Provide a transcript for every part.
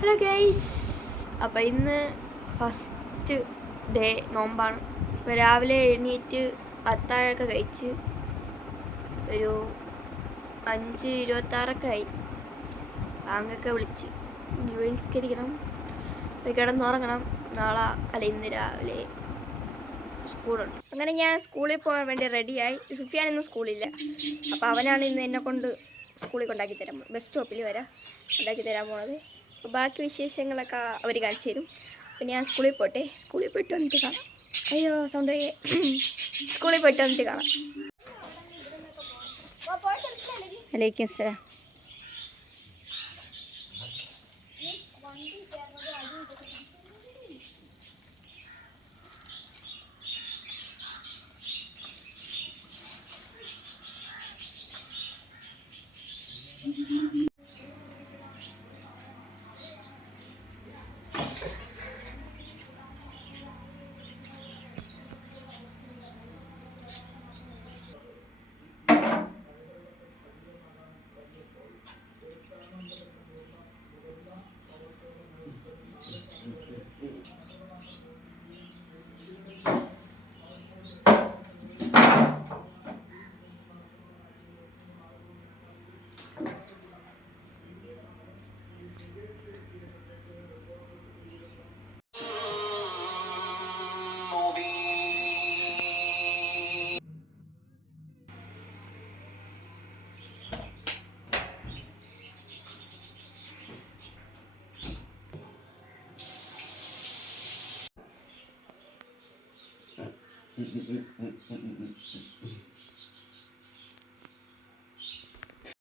Hello guys, അപ്പോൾ ഇന്ന് first day നോമ്പാണ്. ഇപ്പോൾ രാവിലെ എഴുന്നേറ്റ് അത്താഴമൊക്കെ കഴിച്ച് ഒരു 5:26 ആയി. ബാങ്കൊക്കെ വിളിച്ച് ഇനി നിസ്കരിക്കണം, ഇപ്പോൾ കിടന്നുറങ്ങണം. ഇന്ന് രാവിലെ സ്കൂളുണ്ട്. അങ്ങനെ ഞാൻ സ്കൂളിൽ പോകാൻ വേണ്ടി റെഡിയായി. സുഫിയാൻ ഇന്ന് സ്കൂളില്ല, അപ്പോൾ അവനാണ് ഇന്ന് എന്നെ കൊണ്ട് സ്കൂളിൽ കൊണ്ടാക്കി തരാൻ പോകുന്നത്. ബസ് സ്റ്റോപ്പിൽ കൊണ്ടാക്കി തരാൻ പോകുന്നത്. അപ്പോൾ ബാക്കി വിശേഷങ്ങളൊക്കെ അവർ കാണിച്ചു തരും. അപ്പോൾ ഞാൻ സ്കൂളിൽ പോയിട്ട് വന്നിട്ട് കാണാം. അയ്യോ സൗണ്ട് സ്കൂളിൽ പോയിട്ട് വന്നിട്ട് കാണാം. വലൈക്കും അസ്സലാം.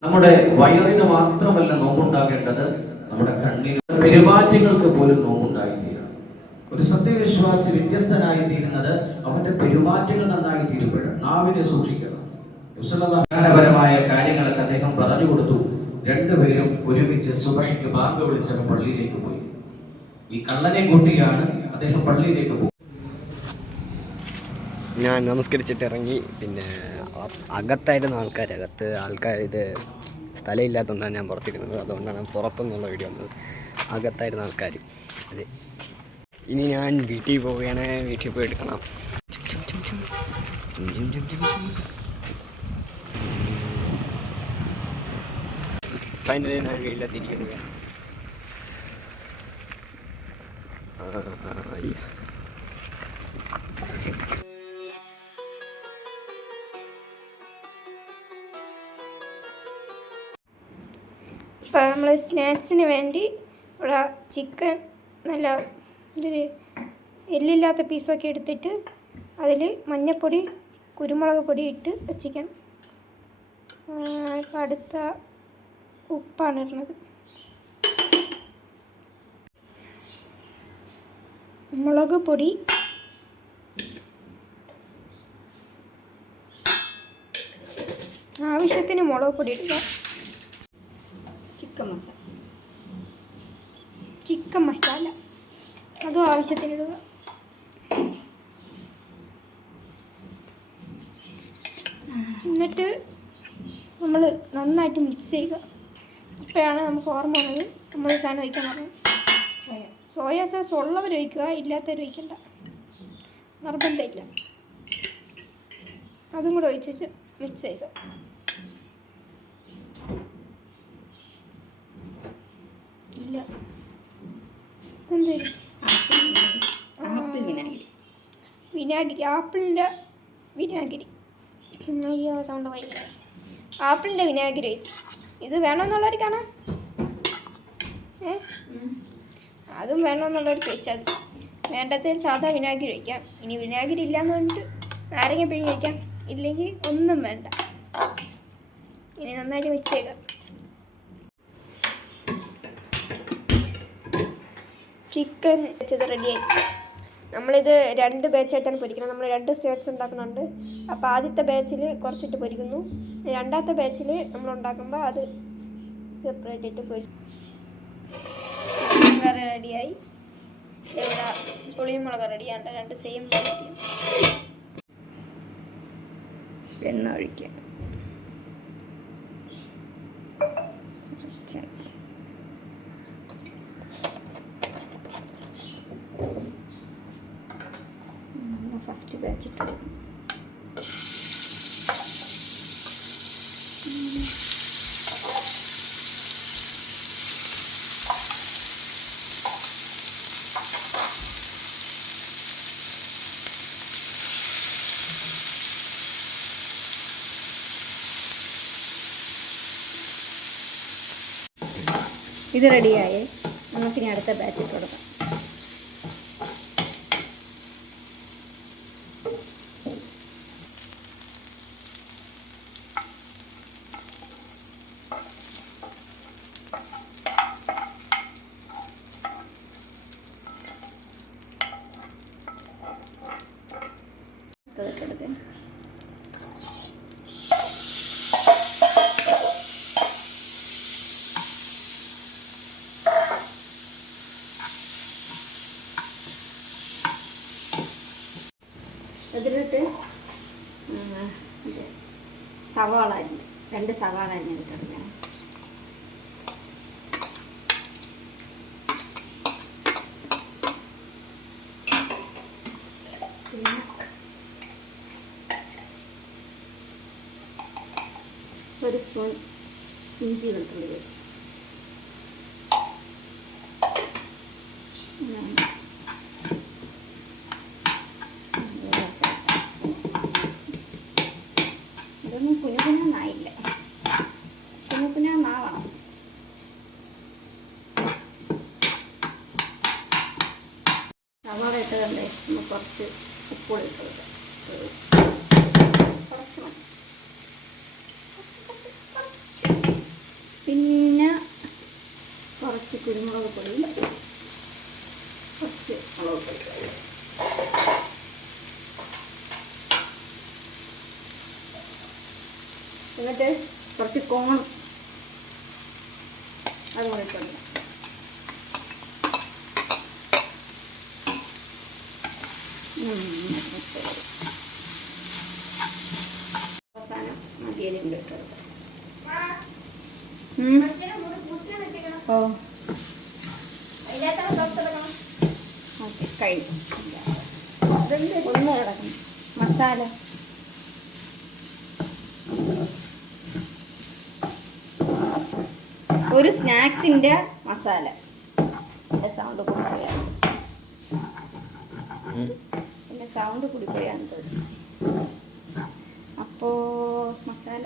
നമ്മുടെ വയറിന് മാത്രമല്ല നോമ്പുണ്ടാകേണ്ടത്, നമ്മുടെ കണ്ണിന്, പെരുമാറ്റങ്ങൾക്ക് പോലും നോമ്പുണ്ടായിത്തീരണം. ഒരു സത്യവിശ്വാസി വ്യത്യസ്തനായി തീരുന്നത് അവന്റെ പെരുമാറ്റങ്ങൾ നന്നായി തീരുമ്പോഴാണ്. നാവിനെ സൂക്ഷിക്കണം. ജ്ഞാനപരമായ കാര്യങ്ങളൊക്കെ അദ്ദേഹം പറഞ്ഞു കൊടുത്തു. രണ്ടുപേരും ഒരുമിച്ച് സുബഹിക്ക് ബാങ്ക് വിളിച്ചപ്പോൾ പള്ളിയിലേക്ക് പോയി. ഈ കള്ളനെ കൂട്ടിയാണ് അദ്ദേഹം പള്ളിയിലേക്ക് പോയി. ഞാൻ നമസ്കരിച്ചിട്ട് ഇറങ്ങി. പിന്നെ അകത്തായിരുന്നു ആൾക്കാർ ഇത് സ്ഥലമില്ലാത്തതുകൊണ്ടാണ് ഞാൻ പുറത്തിരുന്നത്. അതുകൊണ്ടാണ് പുറത്തുനിന്നുള്ള വീഡിയോ വന്നത്. അകത്തായിരുന്നു ആൾക്കാർ. അതെ, ഇനി ഞാൻ വീട്ടിൽ പോവുകയാണ്. വീട്ടിൽ പോയി എടുക്കണം. ഫൈനലി ഞാൻ വീട്ടിലെത്തിയിരിക്കുകയാണ്. ഇപ്പോൾ നമ്മൾ സ്നാക്സിന് വേണ്ടി ഇവിടെ ചിക്കൻ നല്ല ഒരു എല്ലില്ലാത്ത പീസൊക്കെ എടുത്തിട്ട് അതിൽ മഞ്ഞൾപ്പൊടി കുരുമുളക് പൊടി ഇട്ട് വച്ചിക്കണം. ഇപ്പോൾ അടുത്ത ഉപ്പാണ് ഇടുന്നത്. മുളക് പൊടി, ആവശ്യത്തിന് മുളക് പൊടി ഇടുക. ചിക്കൻ മസാല അതും ആവശ്യത്തിനിടുക. എന്നിട്ട് നമ്മൾ നന്നായിട്ട് മിക്സ് ചെയ്യുക. ഇപ്പോഴാണ് നമുക്ക് ഓർമ്മ വന്നത് നമ്മൾ സാധനം വയ്ക്കാൻ പറഞ്ഞത്. സോയാ സോസ് ഉള്ളവർ ഒഴിക്കുക, ഇല്ലാത്തവർ ഒഴിക്കണ്ട, നിർബന്ധമില്ല. അതും കൂടെ ഒഴിച്ചിട്ട് മിക്സ് ചെയ്യുക. ഇല്ല വിനാഗിരി, ആപ്പിളിൻ്റെ വിനാഗിരി. അയ്യോ സൗണ്ട് വൈകില്ല. ആപ്പിളിൻ്റെ വിനാഗിരി ഇത് വേണമെന്നുള്ളവർ കാണാം. അതും വേണമെന്നുള്ളവർക്ക് വെച്ചാൽ മതി. വേണ്ടത്തിൽ സാധാ വിനാഗിരി വയ്ക്കാം. ഇനി വിനാഗിരി ഇല്ലയെന്ന് പറഞ്ഞിട്ട് നാരങ്ങ പിഴിഞ്ഞ് വയ്ക്കാം. ഇല്ലെങ്കിൽ ഒന്നും വേണ്ട. ഇനി നന്നായിട്ട് മിക്സ് ചെയ്യുക. ചിക്കൻ വെച്ചത് റെഡിയായി. നമ്മളിത് 2 ബാച്ചായിട്ടാണ് പൊരിക്കുന്നത്. നമ്മൾ 2 സ്നാക്സ് ഉണ്ടാക്കുന്നുണ്ട്. അപ്പോൾ ആദ്യത്തെ ബാച്ചിൽ കുറച്ചിട്ട് പൊരിക്കുന്നു. രണ്ടാമത്തെ ബാച്ചിൽ നമ്മൾ ഉണ്ടാക്കുമ്പോൾ അത് സെപ്പറേറ്റ് ഇട്ട് പൊരിക്കും. കറി റെഡിയായി. ഇവിടെ പുളിമുളക് റെഡിയാണ്. 2 സെയിം വെറൈറ്റി. എണ്ണ ഒഴിക്കുക. ലാസ്റ്റ് ബാച്ച് ഇട്ടു. ഇത് റെഡിയായേ, നമുക്കിനി അടുത്ത ബാച്ച് ഇട്ട് കൊടുക്കാം. ഇട്ടെടുക്കാം. അതിലിട്ട് സവാള അരിഞ്ഞ് 2 സവാള അരിഞ്ഞിട്ടെടുക്കണം. പിന്നെ ഒരു സ്പൂൺ ഇഞ്ചി വെളുത്തുള്ളി പേസ്റ്റ്. ഇതൊന്നും കുഞ്ഞുകുഞ്ഞായില്ല, കുഞ്ഞുകുഞ്ഞാവണം. സവാള ഇട്ടതുണ്ട്, നമുക്ക് കുറച്ച് ഉപ്പുകൂടി ഇട്ട് കൊടുക്കാം. കുറച്ച് മതി. പിന്നെ കുറച്ച് കുരുമുളക് പൊടി, കുറച്ച് മുളക് പൊടി, എന്നിട്ട് കുറച്ച് കോൺ അതുകൂടി ഇട്ടുണ്ട്. അവസാനം മതിയിലും കൂടി ഇട്ട് കൊടുക്കാം. ഓ ഓക്കെ, കഴിഞ്ഞു. ഒന്ന് കിടക്കണം മസാല. ഒരു സ്നാക്സിൻ്റെ മസാല. എൻ്റെ സൗണ്ട് കൂടി പോയാണ്, എൻ്റെ സൗണ്ട് കൂടി പോയാന്ന് തോന്നുന്നു. അപ്പോൾ മസാല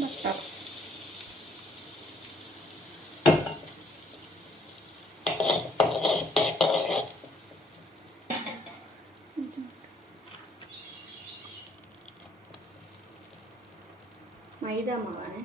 ബട്ടർ, മൈദ മാവാണ്.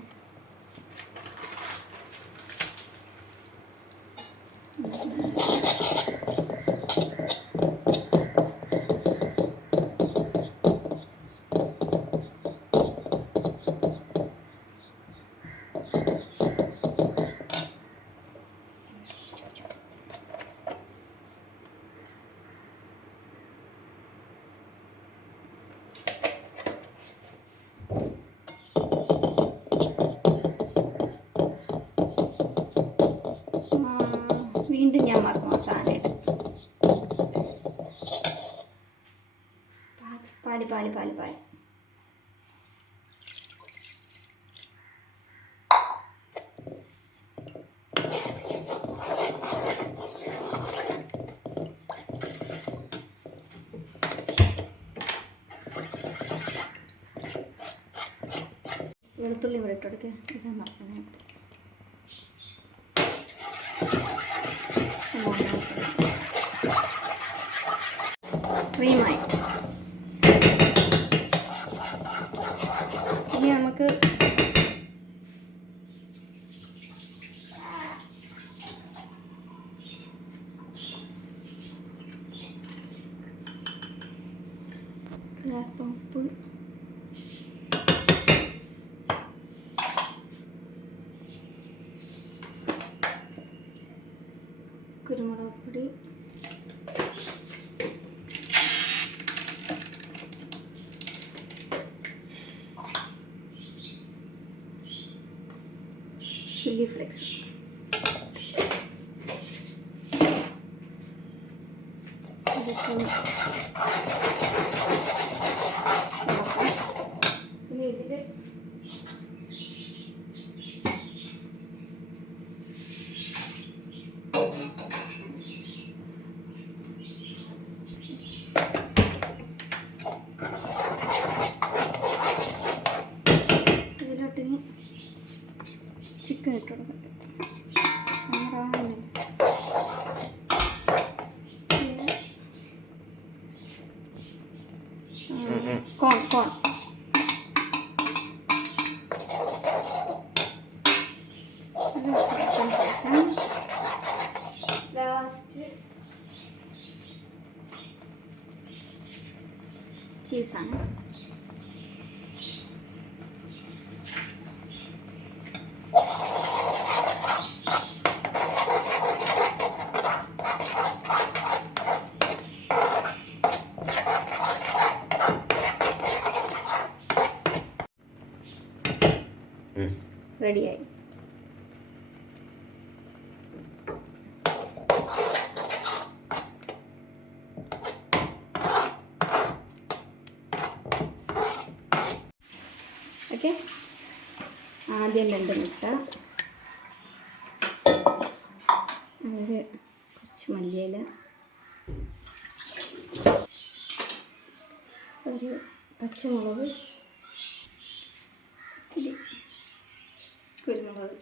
വീണ്ടും ഞാൻ മറന്നു സാധനം ഇട്ട്. പാല് പാല് പാല് പാല് വെളുത്തുള്ളി ഇവിടെ ഇട്ടെടുക്കുക. ഇതാ മറക്കുന്നത്. ക്രീമായി. ഇനി നമുക്ക് ഉപ്പ്, കുരുമുളക് പൊടി, ചില്ലി ഫ്ലേക്സ്. പിന്നെ ഇതിൽ ഇതിലോട്ടിന് ചിക്കൻ ഇട്ട് കൊടുക്കട്ടെ. കോൺ ലാസ്റ്റ് ചീസാണ്. റെഡിയായി. ഓക്കെ, ആദ്യം 2 മുട്ട, അതിൽ കുറച്ച് മല്ലിയില, ഒരു പച്ചമുളക്, ഇത്തിരി കുരുമുളക്,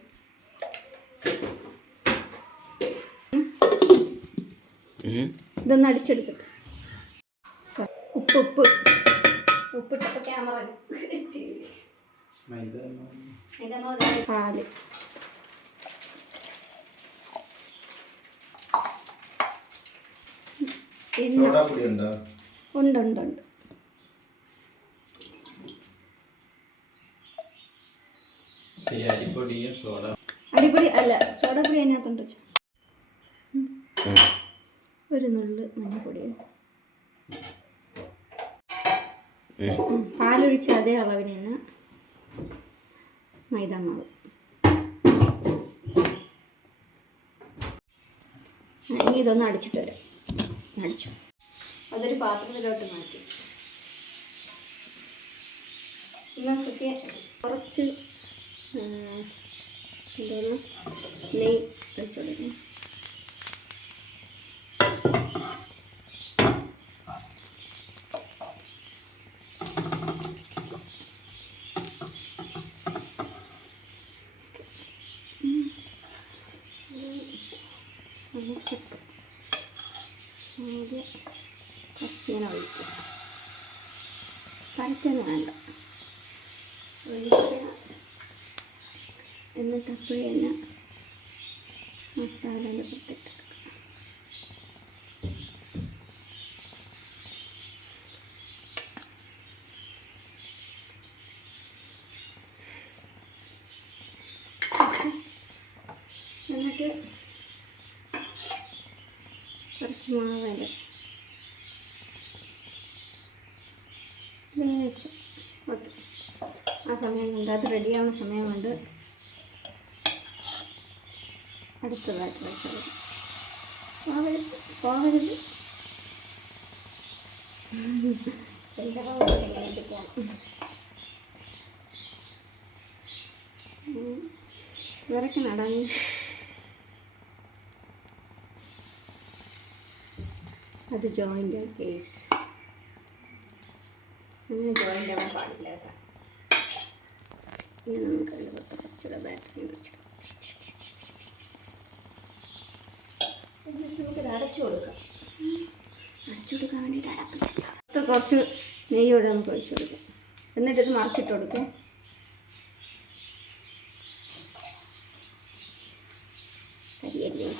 ഇതൊന്ന് അടിച്ചെടുക്കട്ടെ. ഉപ്പിട്ടപ്പോൾ ക്യാമറ പാല്, ഉണ്ട്. അടിപൊളി അല്ല, സോഡാപ്പൊടി അതിനകത്തുണ്ട്. ഒരു നുള്ള് മഞ്ഞപ്പൊടി, പാലൊഴിച്ച അതേ അളവിന് തന്നെ മൈദാമാവ്. ഇനി ഇതൊന്ന് അടിച്ചിട്ട് വരാം. അടിച്ചു. അതൊരു പാത്രത്തിലോട്ട് മാറ്റി. എന്നാൽ സുഫിയ കുറച്ച് എന്തോന്ന് നെയ്യ് ഒഴിച്ചു കൊടുക്കണം. ആദ്യം കുറച്ചിങ്ങനെ ഒഴിക്കുക. കറക്റ്റൊന്നും വേണ്ട, ഒഴിക്കുക. എന്നിട്ട് അപ്പോഴേ തന്നെ മസാലയുടെ പുറത്തിട്ട് എന്നിട്ട് കുറച്ച് മാവല് ലേശം. ഓക്കെ, ആ സമയം കൊണ്ട് അത് റെഡിയാവുന്ന സമയം കൊണ്ട് അടുത്തതായിട്ട് വെച്ചത് പോകരുത്. ഇവരൊക്കെ നടങ്ങി അത് ജോയിൻ്റ് കേസ്. അങ്ങനെ ജോയിൻ്റ് ആവാൻ പാടില്ല കേട്ടോ. ഇനി നമുക്ക് അതിൽ കുറച്ചുകൂടെ ബാറ്ററി വെച്ചിട്ട് എന്നിട്ട് നമുക്കിത് അടച്ചു കൊടുക്കാം. അടച്ചു കൊടുക്കാൻ വേണ്ടിയിട്ട് അടപ്പില്ല. കുറച്ച് നെയ്യോടെ നമുക്ക് ഒഴിച്ചു കൊടുക്കാം. എന്നിട്ടിത് മറിച്ചിട്ട് കൊടുക്കാം. കരിയല്ലേ,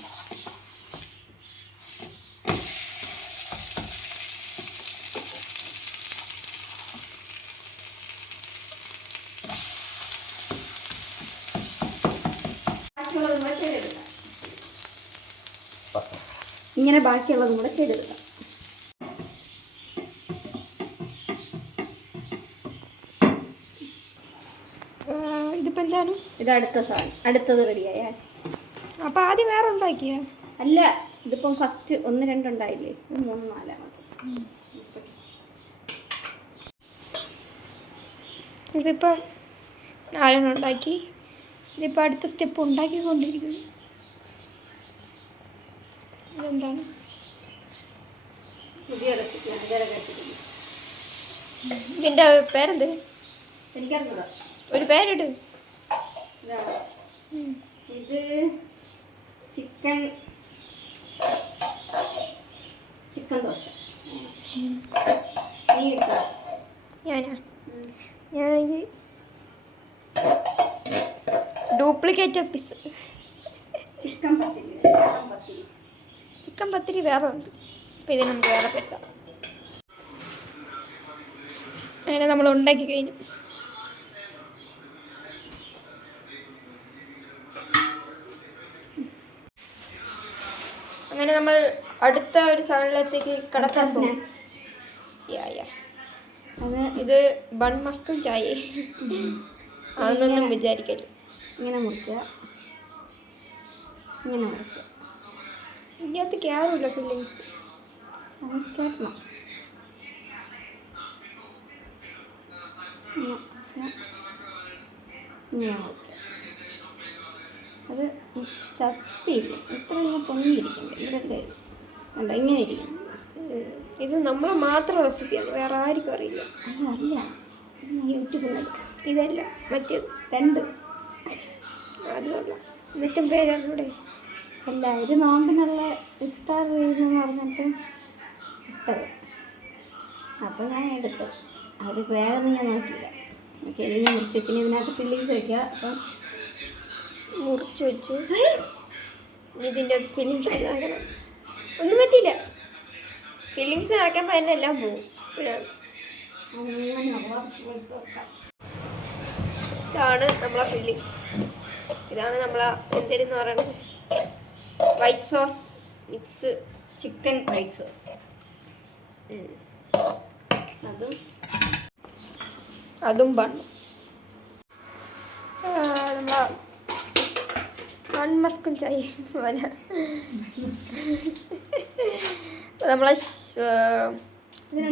ഇങ്ങനെ ബാക്കിയുള്ളതും കൂടെ ചെയ്തെടുക്കാം. ഇതിപ്പോൾ എന്താണ് ഇത് അടുത്ത സാധനം, അടുത്തത് റെഡിയായ. അപ്പോൾ ആദ്യം വേറെ ഉണ്ടാക്കിയ അല്ല, ഇതിപ്പം ഫസ്റ്റ് 1 2 ഉണ്ടായില്ലേ, ഇത് 3 4 ഇതിപ്പം 4 ഉണ്ടാക്കി. ഇതിപ്പോൾ അടുത്ത സ്റ്റെപ്പ് ഉണ്ടാക്കിക്കൊണ്ടിരിക്കുന്നു. ഇതെന്താണ്? പുതിയ റെസിപ്പിയാണ്, ഇതേ റെസിപ്പി. ഇതിൻ്റെ പേരെന്ത്? എനിക്കറിഞ്ഞൂടാ. ഒരു പേരിട്. ഇതാണ് ഇത് ചിക്കൻ ദോശ. നീ എടുത്തോ. ഞാനെങ്കിൽ ഡ്യൂപ്ലിക്കേറ്റ് പീസ് ചിക്കൻ പത്തിരി. ചിക്കൻ പത്തിരി വേറെ ഉണ്ട്. അപ്പോൾ ഇത് നമുക്ക് വേറെ പറ്റാം. അങ്ങനെ നമ്മൾ ഉണ്ടാക്കി കഴിഞ്ഞു. അങ്ങനെ നമ്മൾ അടുത്ത ഒരു സാധനത്തിലേക്ക് കടക്കാൻ പോകും. ഇത് ബൺ മസ്കും ചായ ആണെന്നൊന്നും വിചാരിക്കരുത്. ഇങ്ങനെ മുറിക്കുക, ഇങ്ങനെ മുറിക്കുക. ഇതിനകത്ത് കയറില്ല ഫില്ലിങ്സ്. കേട്ടണം. ഇങ്ങനെ മുറിക്കുക. അത് ചത്തിയില്ല, ഇത്ര ഇങ്ങനെ പൊങ്ങിയിരിക്കണ്ട. ഇവിടെ കണ്ടോ ഇങ്ങനെ ഇരിക്കുന്നു. ഇത് നമ്മളെ മാത്രം റെസിപ്പിയാണ്, വേറെ ആർക്കും അറിയില്ല. അതല്ല, യൂട്യൂബിൽ. ഇതല്ല, മറ്റേത് 2 അതുമല്ല. എന്നിട്ടും പേരൂടെ അല്ല, ഒരു നോമ്പിനുള്ള ഇഫ്താർ എന്ന് പറഞ്ഞിട്ട് ഇട്ടത്. അപ്പോൾ ഞാൻ എടുത്തു. അവർ വേറെ ഒന്നും ഞാൻ നോക്കിയില്ല. ഓക്കെ, ഇത് ഞാൻ മുറിച്ച് വെച്ചിന്. ഇതിനകത്ത് ഫില്ലിങ്സ് വയ്ക്കുക. അപ്പം മുറിച്ച് വെച്ചു. ഇതിൻ്റെ അത് ഫില്ലിങ്സ് ആക്കണം. ഒന്നും പറ്റിയില്ല. ഫില്ലിങ്സ് ആക്കുമ്പോൾ തന്നെ എല്ലാം പോകും. ഇതാണ് നമ്മളെ ഫില്ലിങ്സ്. ഇതാണ് നമ്മളെ എന്തെന്ന് പറയുന്നത്, white sauce mix chicken white sauce. അതും ബണ്ണും. നമ്മളെ ബൺ മസ്കും ചായ പോലെ നമ്മളെ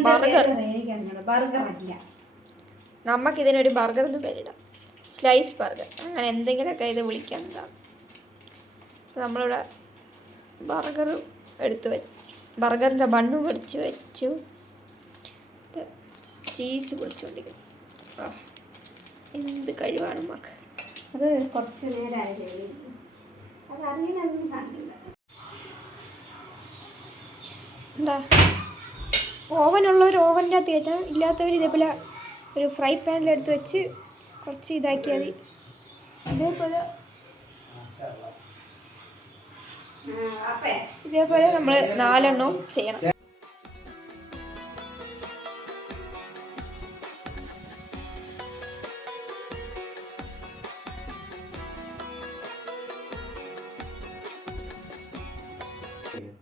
ബർഗർ. നമുക്കിതിനൊരു ബർഗർ എന്ന് പേരിടാം. സ്ലൈസ് ബർഗർ, അങ്ങനെ എന്തെങ്കിലുമൊക്കെ ഇത് വിളിക്കുന്നതാണ്. നമ്മളിവിടെ ബർഗർ എടുത്ത് വെച്ച് ബർഗറിൻ്റെ ബണ്ണ് പൊടിച്ച് വെച്ചു. ചീസ് പൊടിച്ചുകൊണ്ടിരിക്കുന്നു. എന്ത് കഴിവാണ് നമുക്ക്. അത് കുറച്ച് നേരമായി. അത് അറിയണമെന്നും കണ്ടില്ല. എന്താ ഓവനുള്ളവർ ഓവൻ്റെ അകത്ത് കയറ്റണം. ഇല്ലാത്തവർ ഇതേപോലെ ഒരു ഫ്രൈ പാനിലെടുത്ത് വെച്ച് കുറച്ച് ഇതാക്കിയാൽ മതി. ഇതേപോലെ നമ്മൾ 4 എണ്ണവും ചെയ്യണം.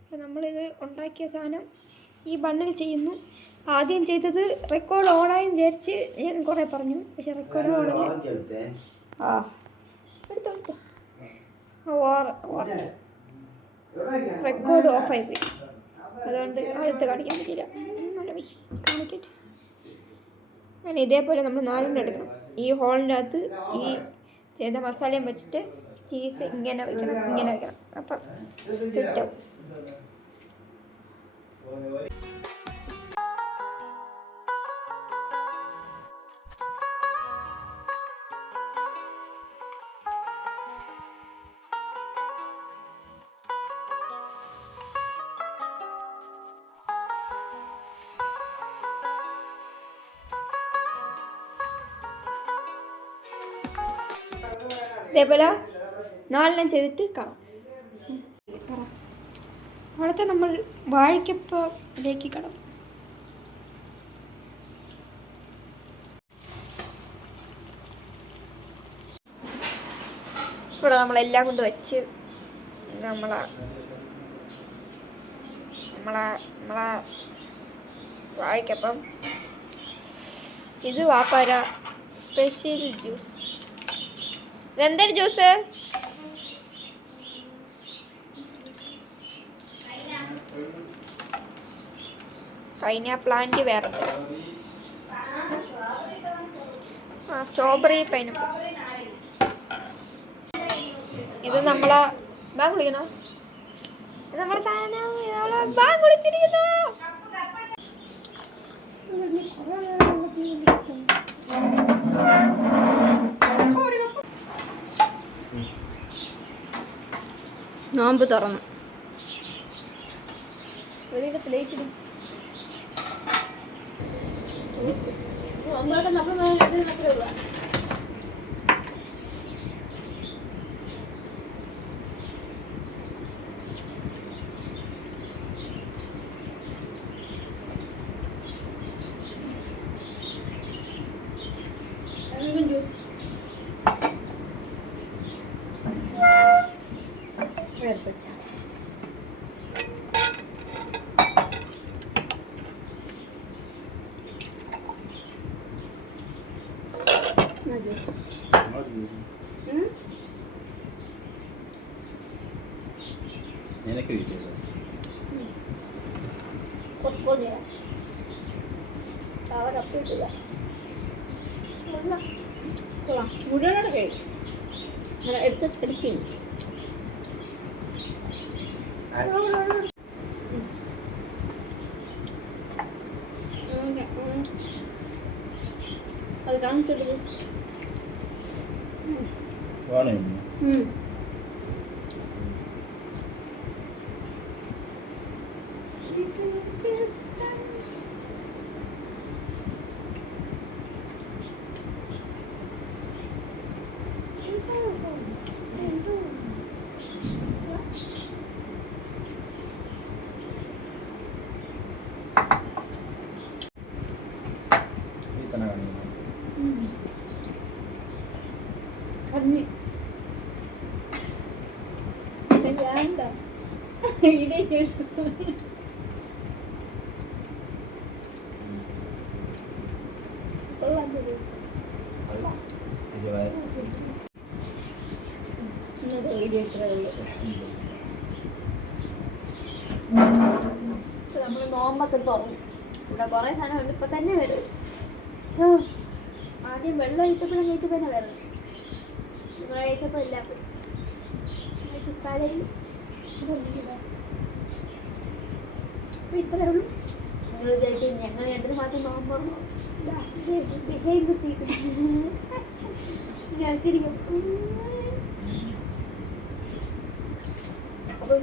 അപ്പോൾ നമ്മളിത് ഉണ്ടാക്കിയ സാധനം ഈ ബണ്ണിൽ ചെയ്യുന്നു. ആദ്യം ചെയ്തത് റെക്കോർഡ് ഓണായി വിചാരിച്ച് ഞാൻ കുറേ പറഞ്ഞു, പക്ഷെ റെക്കോർഡ് ഓണല്ല. എടുത്തോ റെക്കോർഡ് ഓഫായി പോയി. അതുകൊണ്ട് ആദ്യത്തെ കാണിക്കാൻ പറ്റില്ല. കാണിക്കട്ടെ. അങ്ങനെ ഇതേപോലെ നമ്മൾ 4 എണ്ണം എടുക്കണം. ഈ ഹോളിൻ്റെ അകത്ത് ഈ ചെയ്ത മസാലയും വെച്ചിട്ട് ചീസ് ഇങ്ങനെ വയ്ക്കണം, ഇങ്ങനെ വയ്ക്കണം. അപ്പം സെറ്റാവും. ഇതേപോലെ 4 എണ്ണം ചെയ്തിട്ട് കാണാം. അവിടുത്തെ നമ്മൾ വാഴയ്ക്കപ്പയിലേക്ക് കടന്നു. ഇവിടെ നമ്മളെല്ലാം കൊണ്ട് വെച്ച് നമ്മളെ വാഴയ്ക്കപ്പം. ഇത് വാപ്പാര സ്പെഷ്യൽ ജ്യൂസ്. ഇതെന്തൊരു ജ്യൂസ്? പൈനാപ്പിൾ ആൻഡ് വേറെ സ്ട്രോബെറി പൈനാപ്പിൾ. ഇത് നമ്മളെ ബാങ്ക് വിളിക്കണോ? ഇത് നമ്മളെ സാധനം. ഇത് നമ്മളെ ബാങ്ക് വിളിച്ചിരിക്കുന്നു. നോമ്പ് തുറന്നു. മുഴുവനോടെ കഴിയും. എടുത്ത് കടിച്ചു. അത് കാണിച്ചെടുത്തു. നമ്മൾ നോമ്പൊക്കെ തുറന്നു. ഇവിടെ കുറെ സാധനമുണ്ട്. ഇപ്പൊ തന്നെ വരും. ആദ്യം വെള്ളം കഴിച്ചപ്പോഴും കഴിച്ചപ്പോ തന്നെ വരും. ഇവിടെ കഴിച്ചപ്പോ ഇല്ല. സ്ഥലം ഇത്രേ ഉള്ളൂ. നിങ്ങൾ വിചാരിക്കും ഞങ്ങൾ രണ്ടിന് മാത്രം നോമ്പ് തുറന്നു. ബിഹൈൻഡ് ദ സീൻ ഞങ്ങൾക്കിരിക്കും. അപ്പോൾ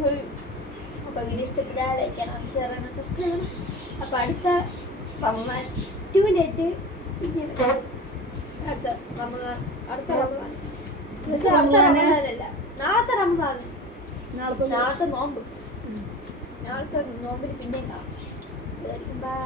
വീഡിയോ ഇഷ്ടപ്പെട്ടാൽ ലൈക്ക് ചെയ്യണം, ഷെയർ ചെയ്യണം, സബ്സ്ക്രൈബ് ചെയ്യണം. അപ്പോൾ അടുത്ത റമദാൻ ടു ലേറ്റ് പിന്നെ അടുത്ത റമദാൻ റമദാനല്ല, നാളത്തെ റമദാൻ, നാളത്തെ നോമ്പ്, നാളത്തെ നോമ്പിന് പിന്നെയും കാണാം. ബൈ.